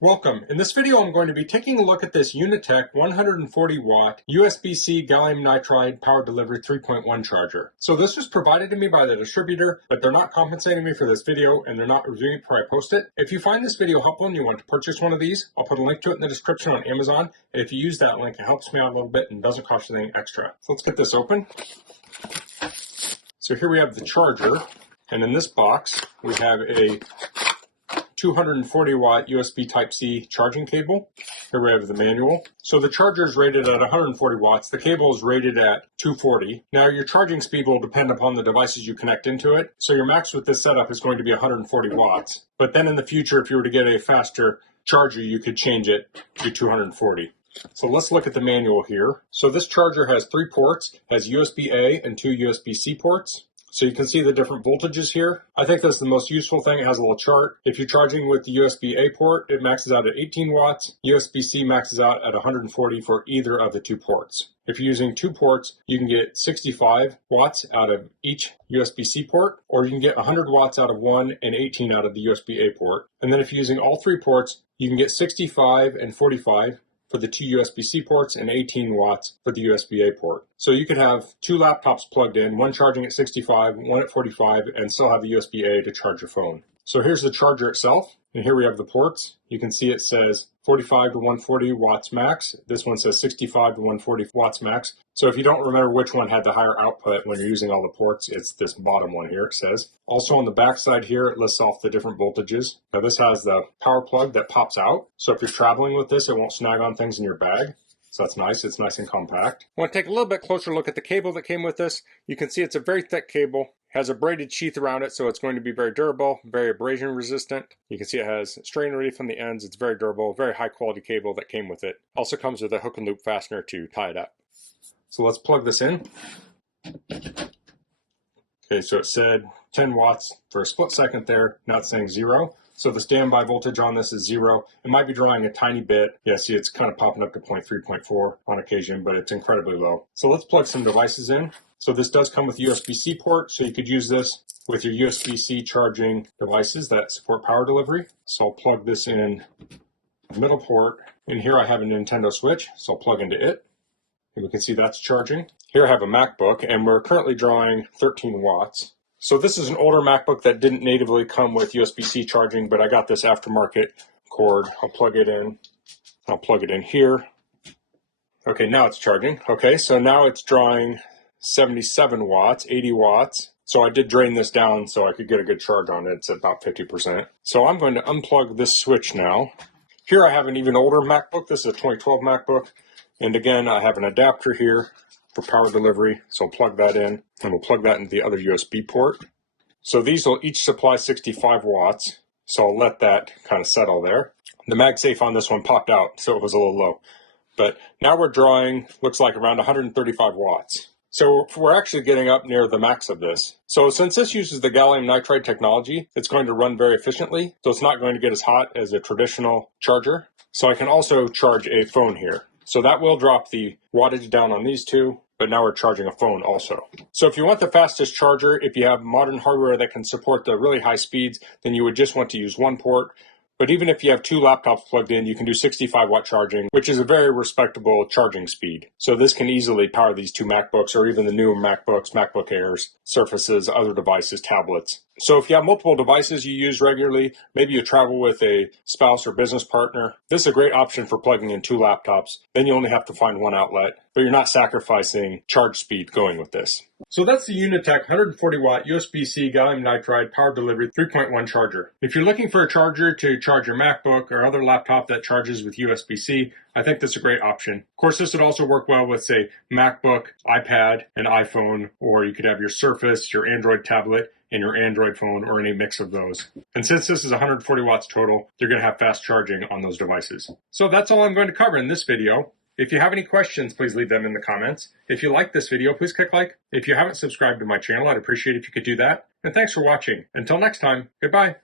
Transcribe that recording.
Welcome. In this video, I'm going to be taking a look at this Unitek 140 watt USB-C gallium nitride power delivery 3.1 charger. So this was provided to me by the distributor, but they're not compensating me for this video and they're not reviewing it before I post it. If you find this video helpful and you want to purchase one of these, I'll put a link to it in the description on Amazon. And if you use that link, it helps me out a little bit and doesn't cost you anything extra. So let's get this open. So here we have the charger, and in this box, we have a 240 watt USB Type-C charging cable. Here we have the manual. So the charger is rated at 140 watts. The cable is rated at 240. Now your charging speed will depend upon the devices you connect into it. So your max with this setup is going to be 140 watts. But then in the future, if you were to get a faster charger, you could change it to 240. So let's look at the manual here. So this charger has 3 ports, has USB-A and 2 USB-C ports. So you can see the different voltages here. I think that's the most useful thing. It has a little chart. If you're charging with the USB-A port, it maxes out at 18 watts. USB-C maxes out at 140 for either of the 2 ports. If you're using 2 ports, you can get 65 watts out of each USB-C port, or you can get 100 watts out of one and 18 out of the USB-A port. And then if you're using all 3 ports, you can get 65 and 45 for the 2 USB-C ports and 18 watts for the USB-A port. So you could have 2 laptops plugged in, one charging at 65, one at 45, and still have the USB-A to charge your phone. So here's the charger itself, and here we have the ports. You can see it says 45 to 140 watts max. This one says 65 to 140 watts max. So if you don't remember which one had the higher output when you're using all the ports, it's this bottom one here, it says. Also on the back side here, it lists off the different voltages. Now this has the power plug that pops out. So if you're traveling with this, it won't snag on things in your bag. So that's nice. It's nice and compact. I want to take a little bit closer look at the cable that came with this. You can see it's a very thick cable. Has a braided sheath around it, so it's going to be very durable, very abrasion resistant. You can see it has strain relief on the ends. It's very durable, very high quality cable that came with it. Also comes with a hook and loop fastener to tie it up. So let's plug this in. Okay, so it said 10 watts for a split second there. Now it's saying 0. So the standby voltage on this is 0. It might be drawing a tiny bit. Yeah, see, it's kind of popping up to 0.3, 0.4 on occasion, but it's incredibly low. So let's plug some devices in. So this does come with USB-C port, so you could use this with your USB-C charging devices that support power delivery. So I'll plug this in the middle port. And here I have a Nintendo Switch, so I'll plug into it. And we can see that's charging. Here I have a MacBook, and we're currently drawing 13 watts. So this is an older MacBook that didn't natively come with USB-C charging, but I got this aftermarket cord. I'll plug it in. I'll plug it in here. Okay, now it's charging. Okay, so now it's drawing 77 watts, 80 watts. So I did drain this down so I could get a good charge on it. It's about 50%. So I'm going to unplug this switch now. Here I have an even older MacBook. This is a 2012 MacBook. And again, I have an adapter here for power delivery. So I'll plug that in, and we'll plug that into the other USB port. So these will each supply 65 watts. So I'll let that kind of settle there. The MagSafe on this one popped out, so it was a little low. But now we're drawing, looks like around 135 watts. So we're actually getting up near the max of this. So since this uses the gallium nitride technology, it's going to run very efficiently. So it's not going to get as hot as a traditional charger. So I can also charge a phone here. So that will drop the wattage down on these two, but now we're charging a phone also. So if you want the fastest charger, if you have modern hardware that can support the really high speeds, then you would just want to use one port. But even if you have 2 laptops plugged in, you can do 65 watt charging, which is a very respectable charging speed. So this can easily power these 2 MacBooks or even the newer MacBooks, MacBook Airs, Surfaces, other devices, tablets. So if you have multiple devices you use regularly, maybe you travel with a spouse or business partner, this is a great option for plugging in 2 laptops. Then you only have to find one outlet, but you're not sacrificing charge speed going with this. So that's the Unitek 140 watt USB-C gallium nitride power delivery 3.1 charger. If you're looking for a charger to charge your MacBook or other laptop that charges with USB-C, I think this is a great option. Of course, this would also work well with, say, MacBook, iPad, and iPhone, or you could have your Surface, your Android tablet, and your Android phone, or any mix of those. And since this is 140 watts total, you're going to have fast charging on those devices. So that's all I'm going to cover in this video. If you have any questions, please leave them in the comments. If you like this video, please click like. If you haven't subscribed to my channel, I'd appreciate it if you could do that. And thanks for watching. Until next time, goodbye.